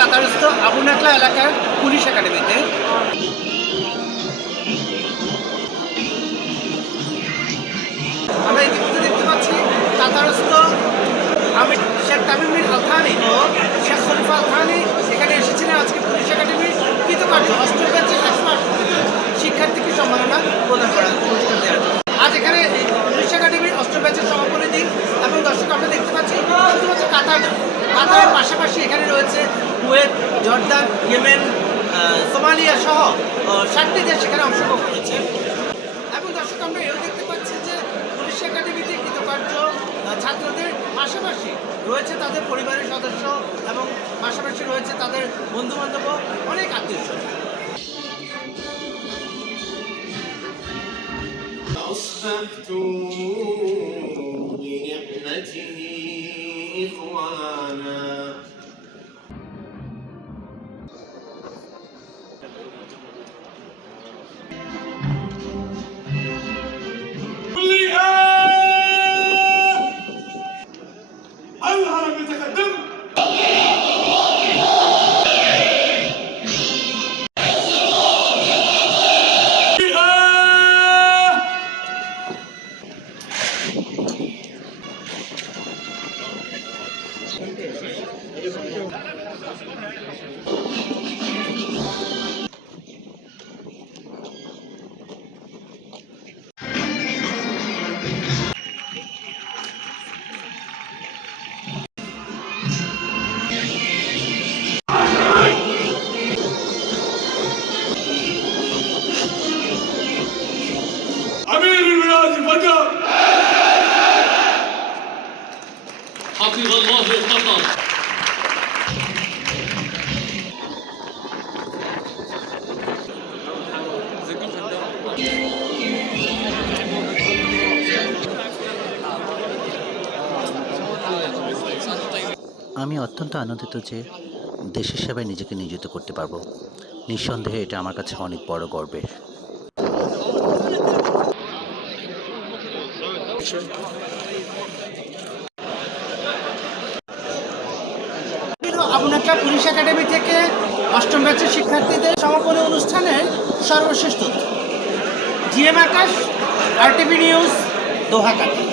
কাতারস্থ আবু নাকলা এলাকার পুলিশ একাডেমিতে। আমরা ইতিমধ্যে দেখতে পাচ্ছি কাতারস্থ আমি শেখ তামিম বিন আল থানি ও শেখ খলিফা আল থানি এখানে এসেছিলেন আজকে পুলিশ একাডেমির কৃতকার্য অষ্টম ব্যাচের 188 শিক্ষার্থীকে সম্মাননা প্রদান করার পুরস্কার দেওয়ার জন্য। আজ এখানে পুলিশ একাডেমির অষ্টম ব্যাচের সমাপনী দিন এবং দর্শক আমরা দেখতে পাচ্ছি শুধুমাত্র কাতারের পাশাপাশি এখানে রয়েছে কুয়েত, জর্দান, ইয়েমেন, সোমালিয়া সহ 7টি দেশ সেখানে অংশগ্রহণ করেছে। এবং দর্শক আমরা এও দেখতে পাচ্ছি যে পুলিশ একাডেমিতে কৃতকার্য ছাত্রদের পাশাপাশি রয়েছে তাদের পরিবারের সদস্য এবং পাশাপাশি রয়েছে তাদের বন্ধুবান্ধব, অনেক আত্মীয় স্বজন। حفظ الله القطر আমি অত্যন্ত আনন্দিত যে দেশের সেবায় নিজেকে নিয়োজিত করতে পারবো। নিঃসন্দেহে এটা আমার কাছে অনেক বড় গর্বের। আবু নাকলা পুলিশ একাডেমি থেকে অষ্টম ব্যাচের শিক্ষার্থীদের সমাপনী অনুষ্ঠানের সর্বশেষ তথ্য। জিএম আকাশ, RTV নিউজ, দোহা, কাতার।